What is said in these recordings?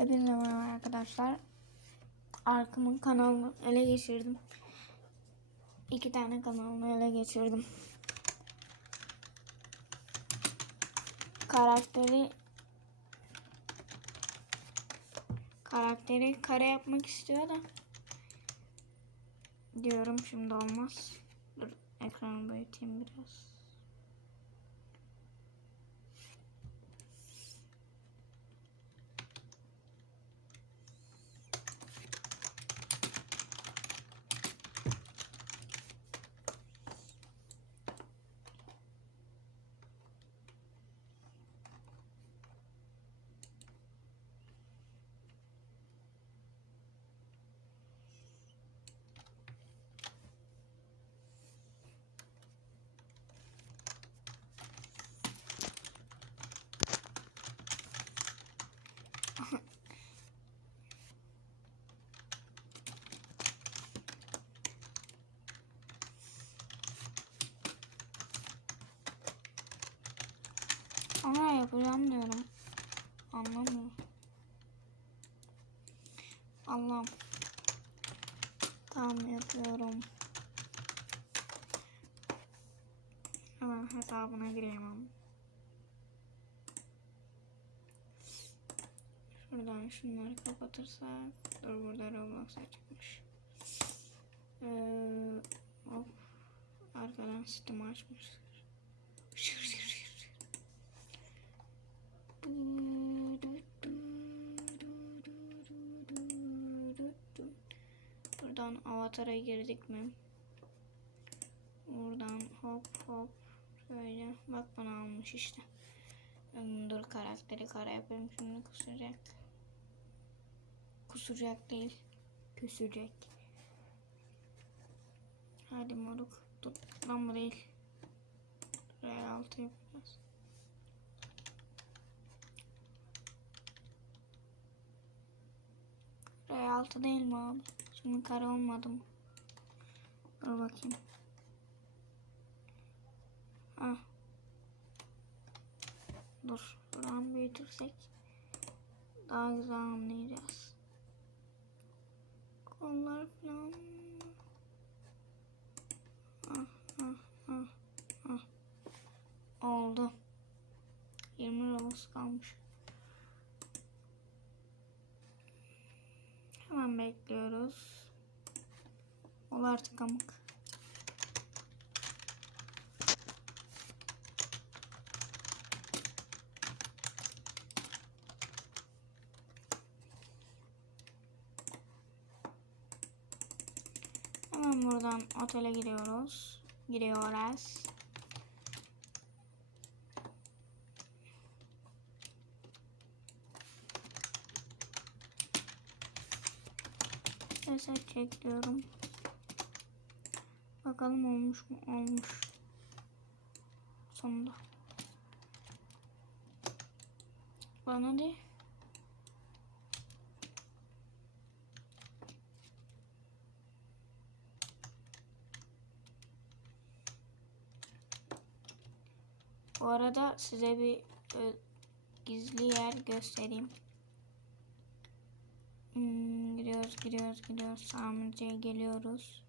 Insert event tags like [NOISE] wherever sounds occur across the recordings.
Hepinize merhaba arkadaşlar. Arkamın kanalını ele geçirdim. İki tane kanalını ele geçirdim. Karakteri karakteri kare yapmak istiyor da diyorum şimdi olmaz. Dur ekranı büyüteyim biraz. Ama yapacağım diyorum. Anlamıyorum. Allah'ım. Tamam yapıyorum. Hemen hesabına gireyim. Şuradan şunları kapatırsak. Dur burada Roblox'a çıkmış. Ee, hop. Arkadan Steam açmış. Buradan avatara girdik mi? Buradan hop hop şöyle bak bana almış işte. Dur karakteri kara yapayım şimdi kusacak. Kusacak değil. Küsecek. Hadi moruk. Tut. Lan bu değil. R6 yapacağız. R6 değil mi abi? Şimdi kare olmadı mı? Dur bakayım. Ah. Dur. Şuradan büyütürsek daha güzel anlayacağız. Kollar falan. Ah, ah, ah, ah. Oldu. 20 Robux kalmış. Hemen bekliyoruz. Ol artık amık. Hemen buradan otele giriyoruz. Giriyoruz. Reset çekiyorum. Bakalım olmuş mu? Olmuş. Sonunda. Bana de. Bu arada size bir e, gizli yer göstereyim. Hmm, giriyoruz, giriyoruz, giriyoruz. Samirciye geliyoruz.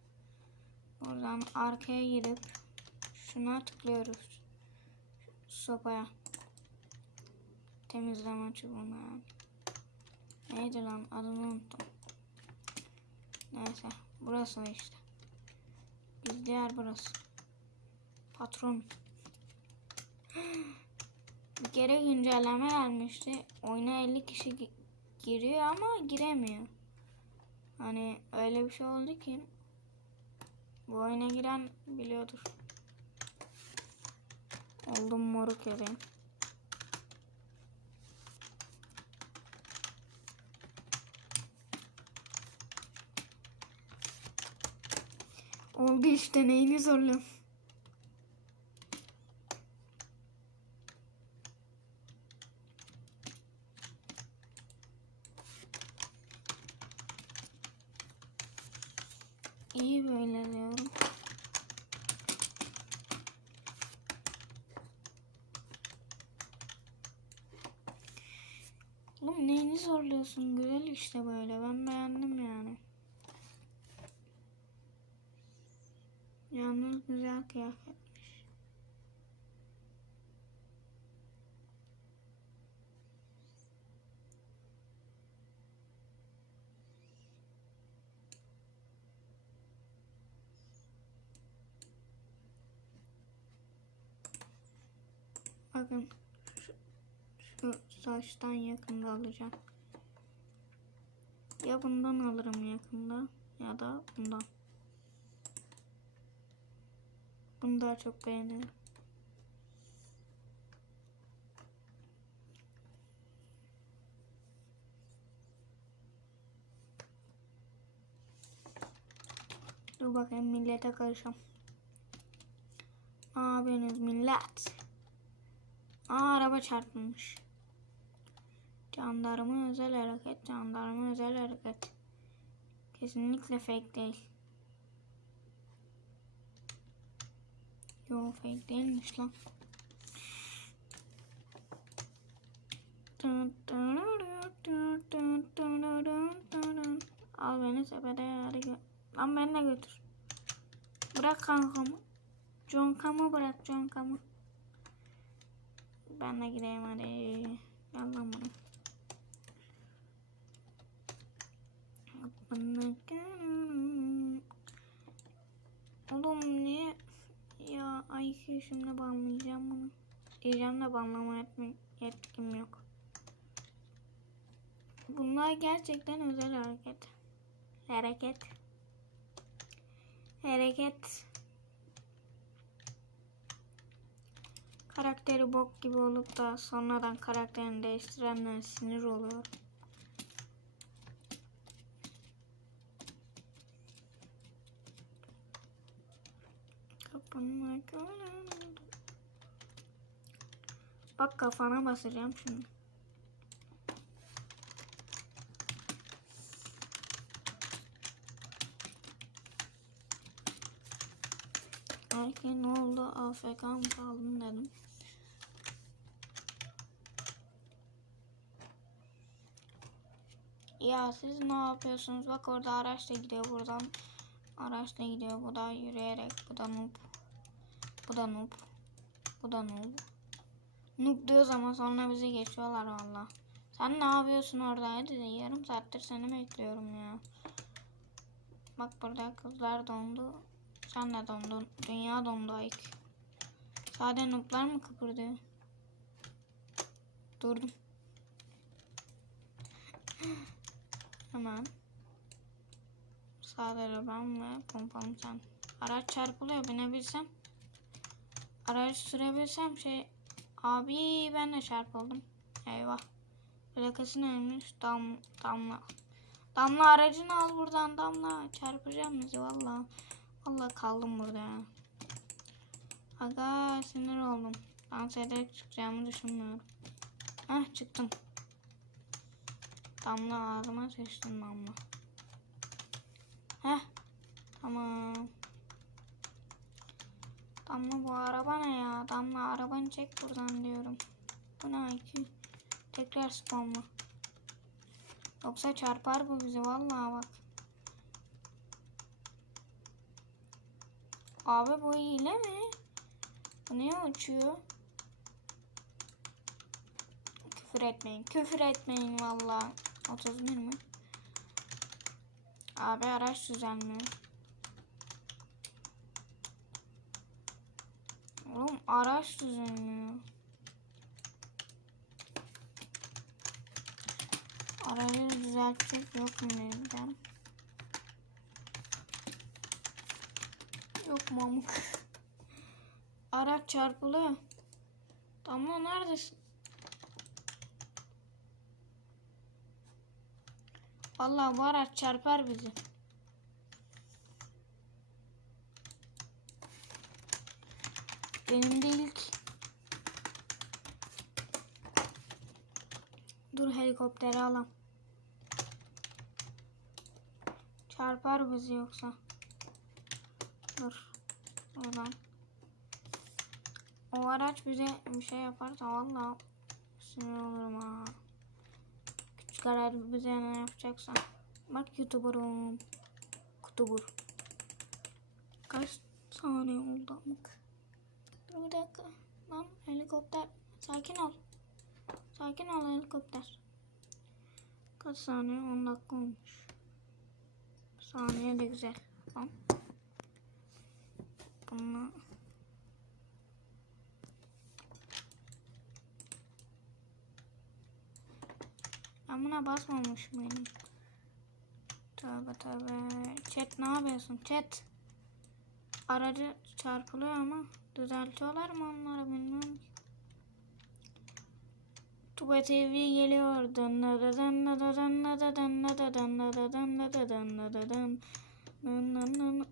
Oradan arkaya girip şuna tıklıyoruz. Sopaya. Temizleme çubuğuna yani. Neydi lan adını unuttum. Neyse burası işte. Gizli yer burası. Patron. [GASPS] Bir kere güncelleme gelmişti. Oyuna 50 kişi giriyor ama giremiyor. Hani öyle bir şey oldu ki bu oyuna giren biliyordur. Oldum moruk yazayım. Oldu işte neyini zorluyorum. İyi böyle diyorum. Oğlum neyini zorluyorsun? Güzel işte böyle. Ben beğendim yani. Yalnız güzel kıyafetmiş. Bakın şu, şu saçtan yakında alacağım. Ya bundan alırım yakında ya da bundan. Bunu daha çok beğeniyorum. Dur bakayım millete karışam. Yapıyorsunuz millet? Aa araba çarpmış. Jandarma özel hareket, jandarma özel hareket. Kesinlikle fake değil. Yo fake değilmiş lan. Al beni sepete gö Lan beni de götür. Bırak kankamı. Conkamı bırak conkamı. Ben de gideyim hadi. Gel lan buraya. Oğlum niye ya IQ şimdi banlayacağım bunu. Diyeceğim de banlama etme yetkim yok. Bunlar gerçekten özel hareket. Hareket. Hareket. Karakteri bok gibi olup da sonradan karakterini değiştirenler sinir oluyor. Bak kafana basacağım şimdi. Erkeğe ne oldu? AFK mı kaldın dedim. Ya siz ne yapıyorsunuz? Bak orada araç da gidiyor buradan. Araç da gidiyor. Bu da yürüyerek. Bu da noob. Bu da noob. Bu da noob. Noob diyoruz ama sonra bizi geçiyorlar valla. Sen ne yapıyorsun orada? Hadi de yarım saattir seni bekliyorum ya. Bak burada kızlar dondu. Sen de dondun. Dünya dondu Ayk. Sadece nooblar mı kıpırdıyor? Durdum. [GASPS] Hemen. Sadece ben ve pompalım sen. Araç çarpılıyor binebilsem. Araç sürebilsem şey. Abi ben de çarpıldım. Eyvah. Plakası neymiş? Dam, damla. Damla aracını al buradan damla. Çarpacağım bizi valla. Valla kaldım burada ya. Aga sinir oldum. Dans ederek çıkacağımı düşünmüyorum. Heh çıktım. Damla ağzıma sıçtın damla. Heh. Tamam. Damla bu araba ne ya? Damla arabanı çek buradan diyorum. Bu ne ki? Tekrar spamla. Yoksa çarpar bu bizi vallahi bak. Abi bu hile mi? Bu niye uçuyor? Küfür etmeyin. Küfür etmeyin valla. 31 mi? Abi araç düzenliyor. Oğlum araç düzenliyor. Aracı düzeltecek yok mu neyden? Yok mamuk. [LAUGHS] Araç çarpılıyor. Damla neredesin? Vallahi bu araç çarpar bizi. Benim değil ki. Dur helikopteri alam. Çarpar bizi yoksa. Dur. Oradan. O araç bize bir şey yaparsa vallahi sinir olurum ha. Çıkar hadi bize ne yapacaksan. Bak YouTuber'ım. Kutubur. Kaç saniye oldu amık. Dur bir dakika. Lan helikopter. Sakin ol. Sakin ol helikopter. Kaç saniye? 10 dakika olmuş. Saniye de güzel. Tamam. Bunu Ben buna basmamış mıydım? Tövbe tövbe. Chat ne yapıyorsun? Chat. Aracı çarpılıyor ama Düzeltiyorlar mı onları bilmiyorum ki. Tuba TV geliyordu.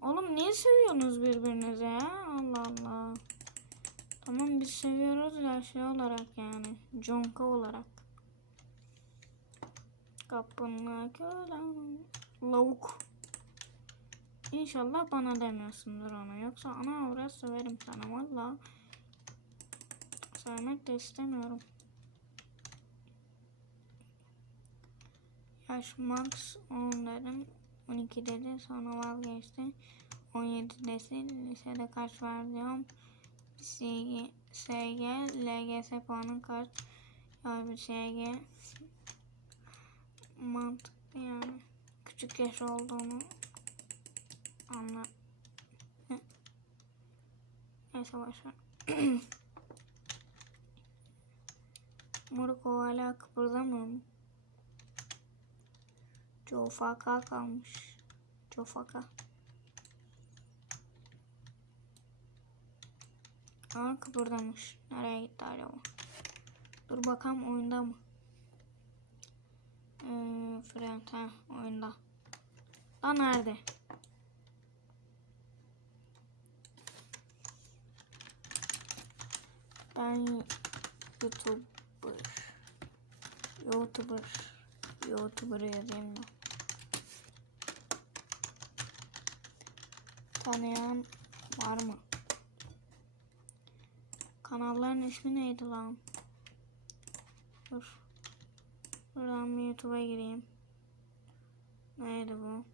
Oğlum niye seviyorsunuz birbirinize ya? Allah Allah. Tamam biz seviyoruz da şey olarak yani. Conka olarak. Kapına kölen. Lavuk. İnşallah bana demiyorsundur onu. Yoksa ana avrat söverim sana valla. Sevmek de istemiyorum. Yaş max 10 dedim. 12 dedi sonra vazgeçti. 17 desin. Lisede kaç var diyorum. SG, SG, LGS puanın kaç? Ya bir SG mantıklı yani. Küçük yaş olduğunu anla. Ne? Neyse başla. [CLEARS THROAT] Moruk o hala kıpırdamıyor mu? Cofaka kalmış. Cofaka. Aa kıpırdamış. Nereye gitti acaba? Dur bakalım oyunda mı? Hmm, friend oyunda. Lan nerede? Ben YouTuber. YouTuber. YouTuber yazayım da. Tanıyan var mı? Kanalların ismi neydi lan? Dur. Buradan bir YouTube'a gireyim. Neydi bu?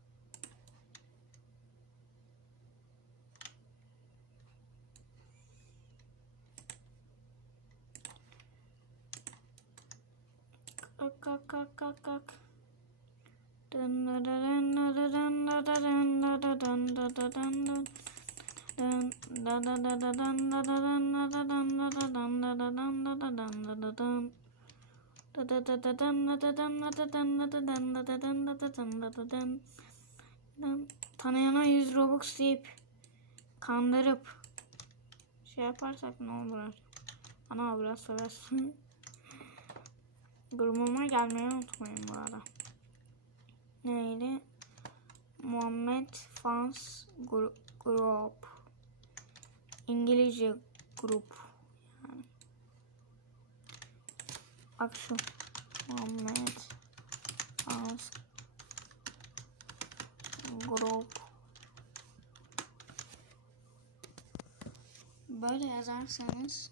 Da da dun. Dun. Tanıyana 100 Robux deyip kandırıp şey yaparsak ne olur? Ana biraz seversin. Grubuma gelmeyi unutmayın bu arada. Neydi? Muhammed Fans Gru- Group. İngilizce grup. Yani. Bak şu. Muhammed Fans Group. Böyle yazarsanız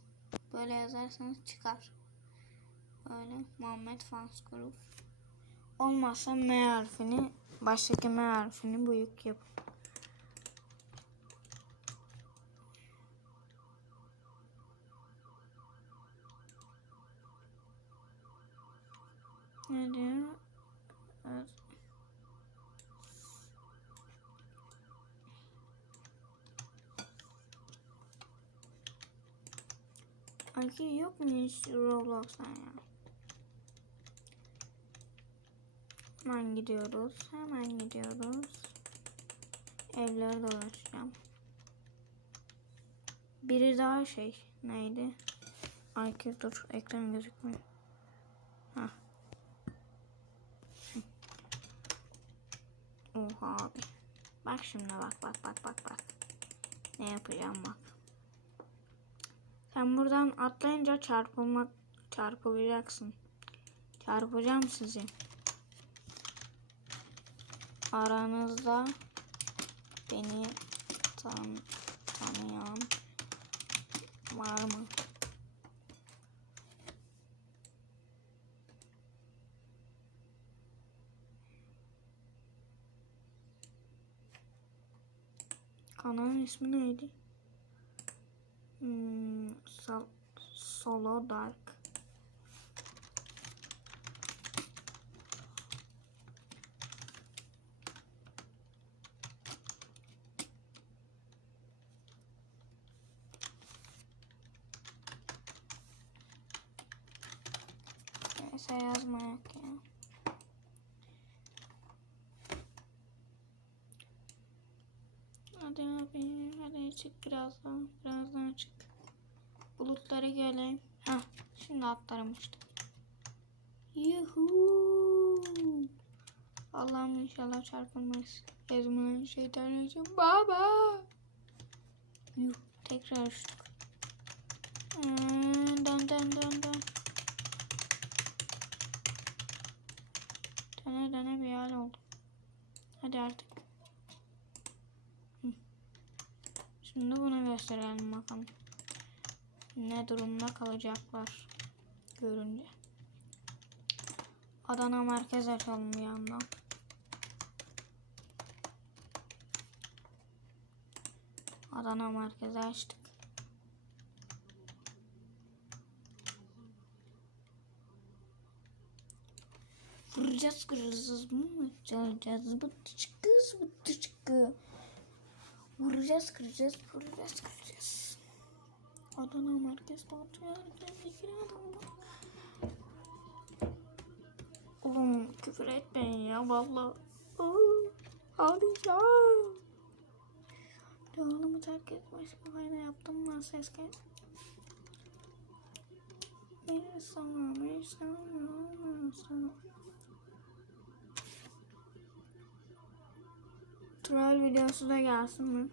böyle yazarsanız çıkar. Böyle Muhammed Fans Group. Olmazsa M harfini baştaki M harfini büyük yap. Ne diyor? Evet. Aki yok mu hiç Roblox'tan ya? Hemen gidiyoruz. Hemen gidiyoruz. Evlere dolaşacağım. Biri daha şey. Neydi? IQ dur. Ekran gözükmüyor. Hah. Oha abi. Bak şimdi bak bak bak bak bak. Ne yapacağım bak. Sen buradan atlayınca çarpılmak çarpılacaksın. Çarpacağım sizi aranızda beni tan tanıyan var mı? Kanalın ismi neydi? Hmm, Solo Dark. Neyse yazmayak ya. Hadi abi hadi çık birazdan birazdan çık. Bulutları göreyim. Hah şimdi atlarım işte. Yuhu. Allah'ım inşallah çarpılmaz. Ezmeyen şeytan için baba. Yuh tekrar uçtuk. Hmm, dön dön dön dön. Döne döne bir hal oldu. Hadi artık. Hı. Şimdi bunu gösterelim bakalım. Ne durumda kalacaklar görünce. Adana merkez açalım bir yandan. Adana merkezi açtık. Vuracağız kıracağız mı? Kız bu çıkı. Vuracağız kıracağız vuracağız kıracağız. Adana merkez patron geldi adam Oğlum küfür etmeyin ya valla. Ağlayacağım. Yolumu terk etmiş kafayla yaptım ben ses gel. Bir sana bir sana bir sana. Troll videosu da gelsin mi?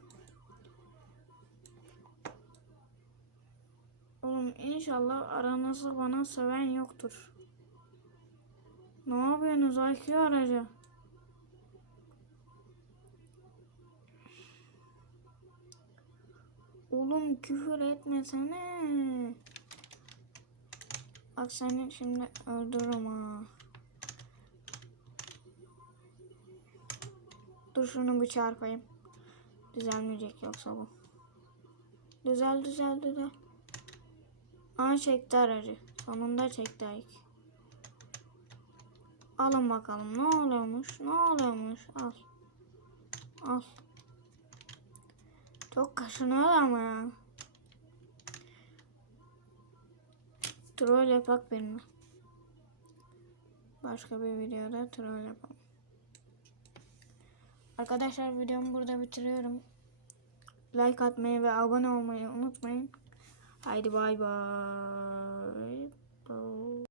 Oğlum inşallah aranızda bana seven yoktur. Ne yapıyorsunuz IQ aracı? Oğlum küfür etmesene. Bak seni şimdi öldürürüm ha. Dur şunu bir çarpayım. Düzelmeyecek yoksa bu. Düzel düzel düzel. Aa çekti aracı. Sonunda çekti Ayk. Alın bakalım ne oluyormuş ne oluyormuş al. Al. Çok kaşınıyor ama ya. Troll yapak benimle. Başka bir videoda troll yapalım. Arkadaşlar videomu burada bitiriyorum. Like atmayı ve abone olmayı unutmayın. Haydi bay bay.